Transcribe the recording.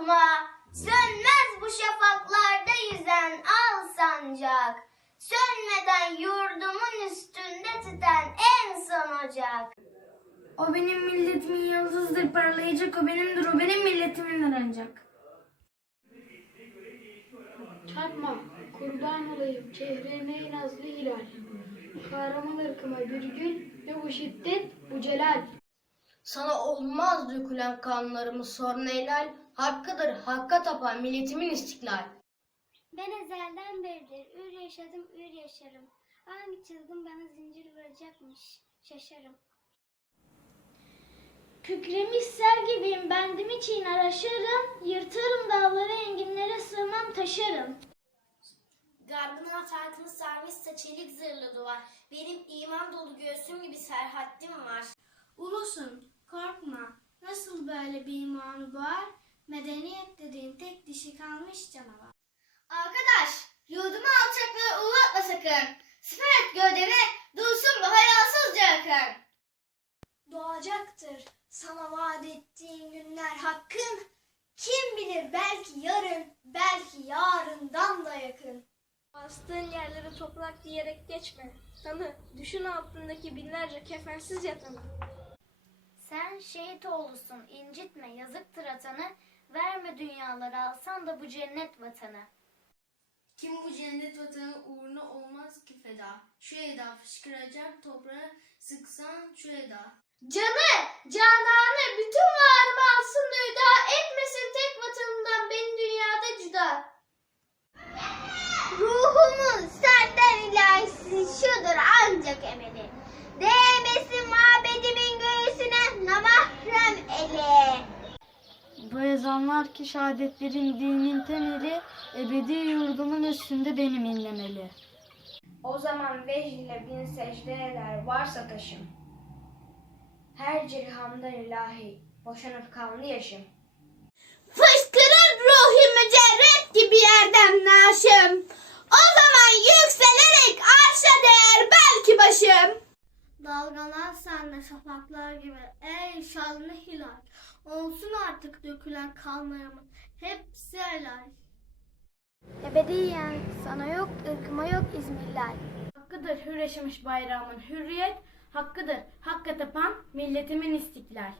korkma. Sönmez bu şafaklarda yüzen al sancak. Sönmeden yurdumun üstünde tüten en son ocak. O benim milletimin yıldızdır parlayacak, o benimdir, o benim milletimin aranacak. Çarpma, kurban olayım çehrene nazlı hilal. Kahraman ırkıma bir gül, ne bu şiddet, bu celal. Sana olmaz dökülen kanlarımı sor neylal. Hakkıdır hakka tapan milletimin istiklal. Ben ezelden beridir ür yaşadım ür yaşarım. Hangi çılgın bana zincir vuracakmış şaşarım. Kükremiş ser gibiyim, bendim için araşırım. Yırtarım dağları, enginlere sığmam, taşarım. Gardına farkını sarmışsa çelik zırhlı duvar. Benim iman dolu göğsüm gibi serhattim var. Ulusun, korkma. Nasıl böyle bir imanı var? Medeniyet dediğin tek dişi kalmış canavar. Arkadaş, yurdumu alçaklara uğratma sakın. Siper et gövdene, dursun bu hayasızca akın. Doğacaktır sana vaat ettiğin günler hakkın. Kim bilir belki yarın, belki yarından da yakın. Bastığın yerlere toprak diyerek geçme. Tanı, düşün altındaki binlerce kefensiz yatanı. Sen şehit oğlusun, incitme, yazıktır atanı. Verme dünyaları alsan da bu cennet vatanı. Kim bu cennet vatanı uğruna olmaz ki feda. Şu eda fışkıracak toprağa sıksan şu eda. Canı, ezanlar ki şehadetlerin dinin temeli, ebedi yurdumun üstünde benim inlemeli. O zaman vecdile bin secde eder varsa taşım. Her cirhamdan ilahi, boşanıp kanlı yaşım. Fışkırır ruhi mücerret gibi yerden naşım. O zaman yükselerek arşa değer belki başım. Dalgalan sen de şafaklar gibi ey şanlı hilal. Olsun artık dökülen kanlarımın hepsi helal. Ebediyen sana yok, ırkıma yok İzmirler. Hakkıdır hür yaşamış bayrağımın hürriyet, hakkıdır hakka tapan milletimin istiklal.